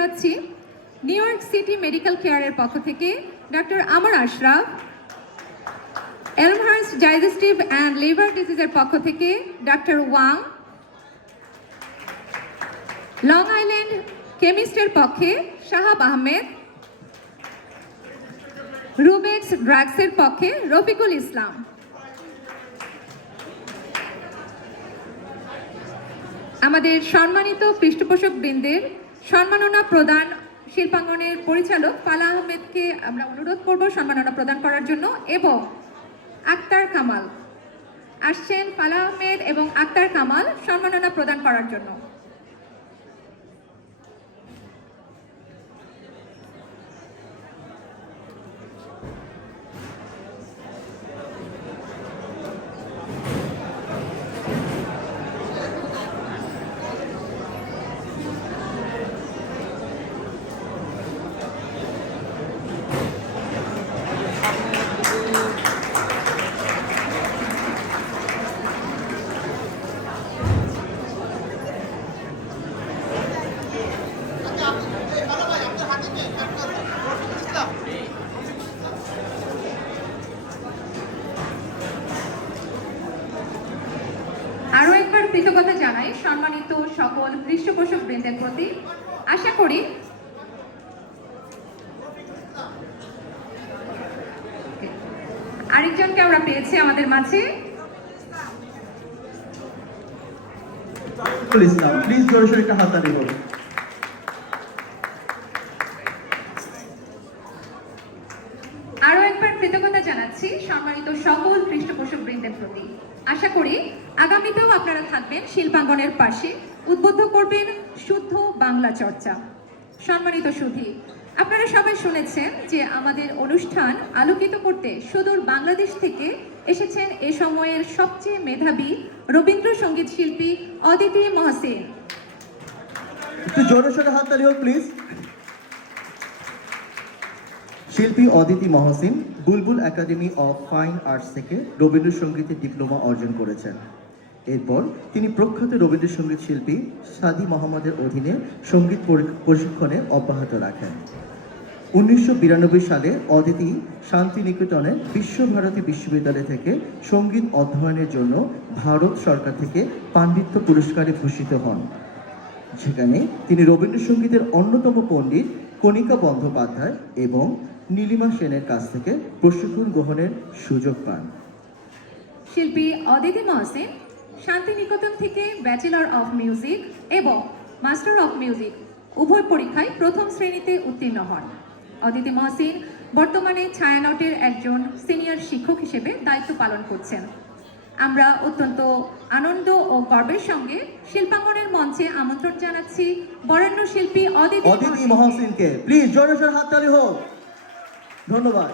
জানাচ্ছি new York city medical কেয়ারের পক্ষ থেকে doctor Amr Ashraf, Elmhurst digestive and liver ডিজিজের পক্ষ থেকে ডক্টর ওয়াং, লং আইল্যান্ড কেমিস্টের পক্ষে শাহাব আহমেদ, রুবেক্স ড্রাগসের পক্ষে রফিকুল ইসলাম। আমাদের সম্মানিত পৃষ্ঠপোষক বৃন্দের সম্মাননা প্রদান শিল্পাঙ্গনের পরিচালক ফালা আহমেদকে আমরা অনুরোধ করব সম্মাননা প্রদান করার জন্য, এবং আক্তার কামাল আসছেন ফালা আহমেদ এবং আক্তার কামাল সম্মাননা প্রদান করার জন্য। আরও একবার কৃতজ্ঞতা জানাই সম্মানিত সকল পৃষ্ঠপোষক বৃন্দের প্রতি। আশা করি আরেকজনকে আমরা পেয়েছি আমাদের মাঝে। প্লিজ জোরে একটা হাততালি করুন। আরও একবার কৃতজ্ঞতা জানাচ্ছি সম্মানিত সকল পৃষ্ঠপোষক বৃন্দের প্রতি। আশা করি আগামীতেও আপনারা থাকবেন শিল্পাঙ্গনের পাশে, উদ্বুদ্ধ করবেন শুদ্ধ বাংলা চর্চা। সম্মানিত সুধী, আপনারা সবাই শুনেছেন যে আমাদের অনুষ্ঠান আলোকিত করতে সুদূর বাংলাদেশ থেকে এসেছেন এ সময়ের সবচেয়ে মেধাবী রবীন্দ্রসঙ্গীত শিল্পী অদিতি মহসিন। একটু জোরে সোরে হাততালি হোক প্লিজ। শিল্পী অদিতি মহসিন বুলবুল একাডেমি অফ ফাইন আর্টস থেকে রবীন্দ্রসঙ্গীতে ডিপ্লোমা অর্জন করেছেন। এরপর তিনি প্রখ্যাত রবীন্দ্রসঙ্গীত শিল্পী সাদি মোহাম্মদের অধীনে সঙ্গীত প্রশিক্ষণে অব্যাহত রাখেন। 1992 সালে অদিতি শান্তিনিকেতনের বিশ্বভারতী বিশ্ববিদ্যালয় থেকে সঙ্গীত অধ্যয়নের জন্য ভারত সরকার থেকে পাণ্ডিত্য পুরস্কারে ভূষিত হন, যেখানে তিনি রবীন্দ্রসঙ্গীতের অন্যতম পণ্ডিত কণিকা বন্দ্যোপাধ্যায় এবং নীলিমা সেনের কাছ থেকে প্রশিক্ষণ গ্রহণের সুযোগ পান। শিল্পী অদিতি মহসিন শান্তিনিকেতন থেকে ব্যাচেলর অফ মিউজিক এবং মাস্টার অফ মিউজিক উভয় পরীক্ষায় প্রথম শ্রেণীতে উত্তীর্ণ হন। অদিতি মহসিন বর্তমানে ছায়ানটের একজন সিনিয়র শিক্ষক হিসেবে দায়িত্ব পালন করছেন। আমরা অত্যন্ত আনন্দ ও গর্বের সঙ্গে শিল্পাঙ্গনের মঞ্চে আমন্ত্রণ জানাচ্ছি বরেণ্য শিল্পী অদিতি মহসিনকে। প্লিজ জোরে সোরে হাততালি হোক। ধন্যবাদ।